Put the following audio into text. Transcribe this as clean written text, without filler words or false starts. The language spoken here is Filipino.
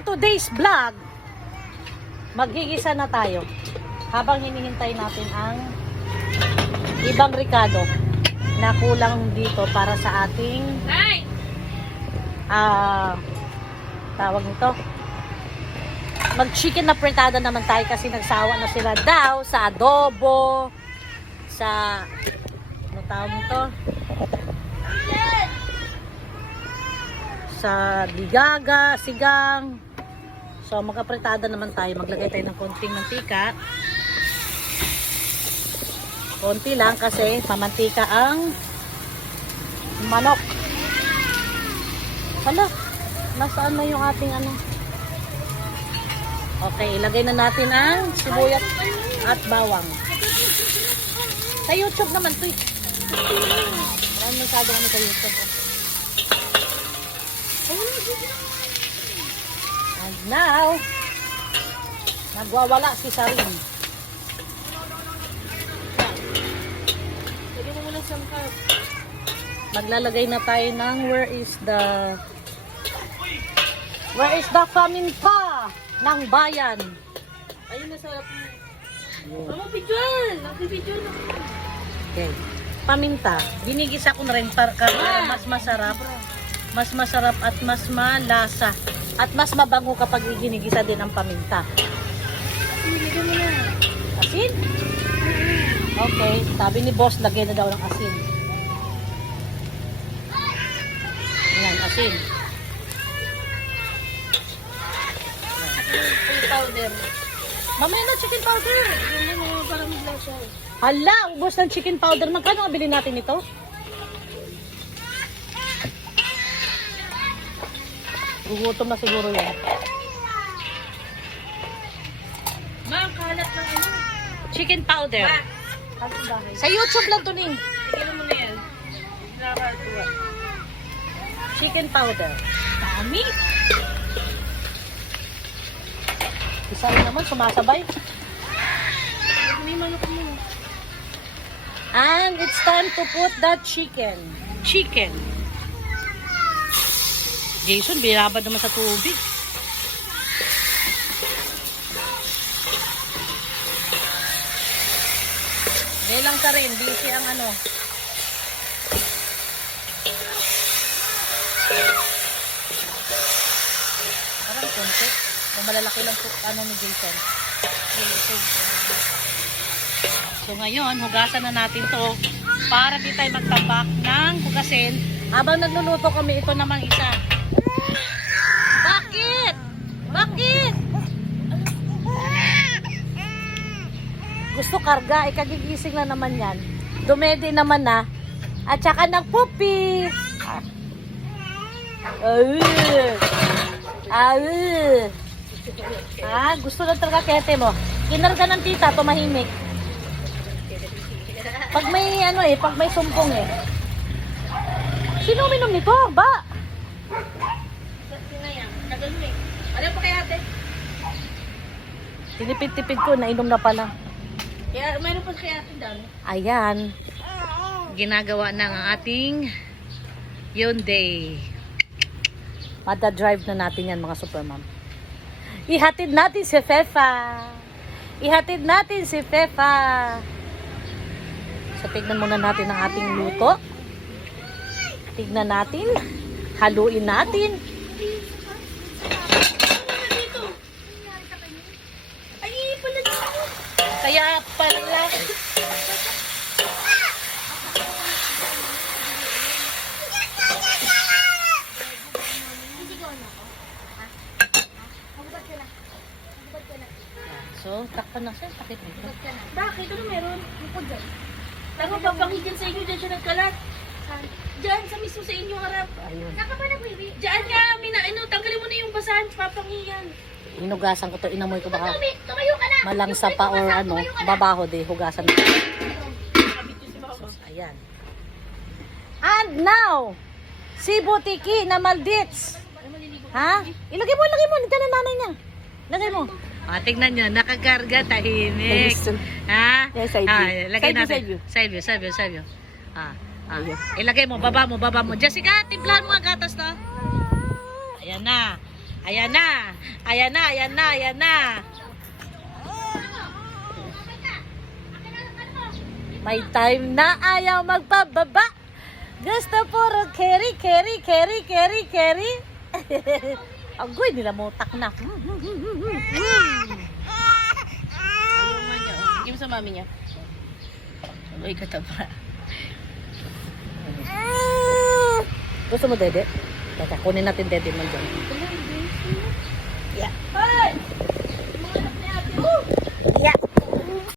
For today's vlog, maghigisa na tayo habang hinihintay natin ang ibang ricado na kulang dito para sa ating tawag nito, mag-chicken na fritada naman tayo kasi nagsawa na sila daw sa adobo, sa ano tawag nito, sa digaga, sigang. So magka-fritada naman tayo, maglagay tayo ng konting mantika, konti lang kasi mamantika ang manok. Hala, nasaan na yung ating ano? Okay, ilagay na natin ang sibuyas at bawang. Sa YouTube naman to eh. Marami masyado kami sa YouTube. And now, nagwawala si Sarin. Pwede mo muna sangkap. Maglalagay na tayo ng where is the paminta ng bayan. Ayun, masarap mo. Mama, picture! Nagpipicture na ko. Okay. Paminta. Ginigisa ko na rin para mas masarap. Mas masarap at mas malasa. At mas mabango kapag ginigisa din ang paminta. Nilagyan mo na. Asin? Okay. Sabi ni boss, lagyan na daw ng asin. Ayan, asin. Chili powder. Mamaya na chicken powder. Yun mo, parang maglasa. Hala, ubos ng chicken powder. Magkano ang bilhin natin ito? Gugutom na siguro yan. Ma, kalat ng ano? Chicken powder. Ma, kalat bahay. Sa YouTube lang to ning. Tignan mo na yan. Nakakatuwa. Chicken powder. Dami! Isa rin naman, sumasabay. May manok mo. And it's time to put the chicken. Chicken. Jason, binabad naman sa tubig. Belang ka rin, busy ang ano. Parang konti. O malalaki lang po, ano ni Jason. So ngayon, hugasan na natin to para di tayo magtabak ng hugasin. Habang nagluluto kami, ito namang isa. Bakit? Bakit? Gusto karga, ikagigising na naman yan. Dumedi naman na. At saka nagpupi. Gusto lang talaga kete mo. Kinarga ng tita, tumahimik. Pag may ano eh, pag may sumpong eh. Sino uminom nito? Ba? Sino yan? Tagal mo eh. Ano pa kaya ate? Tinipid-tipid ko, nainom na pala. Kaya mayroon pa kaya ate dami. Ayan. Ginagawa na ang ating Hyundai. Mada-drive na natin yan mga supermom. Ihatid natin si Fefa. Ihatid natin si Fefa. So, tignan muna natin ang ating luto. Tignan natin. Haluin natin. Ay, pala dito. Kaya pala. So, takpan na siya. Takit nito. Bakit? Ano meron? Ano po dyan? Tama, papangigyan sa inyo. Diyan siya nagkalat. Diyan, sa mismo sa inyo harap. Ayun. Saka pa nag-baby? Diyan nga, tanggalin mo na yung basahan. Papangigyan. Inugasan ko to. Inamoy ko baka Tumayo ka na! malangsa pa or ano. Babaho de. Hugasan ko. So, ayan. And now, si Butiki na Maldits. Ha? Ilagay mo. Nandiyan ang nanay niya. Lagay mo. Tignan nyo, nakakarga, tahimik. Ha? Yes, I do. Lagay Side view, natin. Side view. Ilagay mo, baba mo. Jessica, timplahan mo ang gatas to. Ayan na. Ayan na. Ayan na, ayan na, ayan na. May time na ayaw magpababa. Gusto puro carry, carry, carry, carry, carry. Agoy, nilamutak na. Ayaw man niya. Sige mo sa mami niya. Ay, kataba. Gusto mo, Dede? Teka, kunin natin Dede mo dyan. Yeah.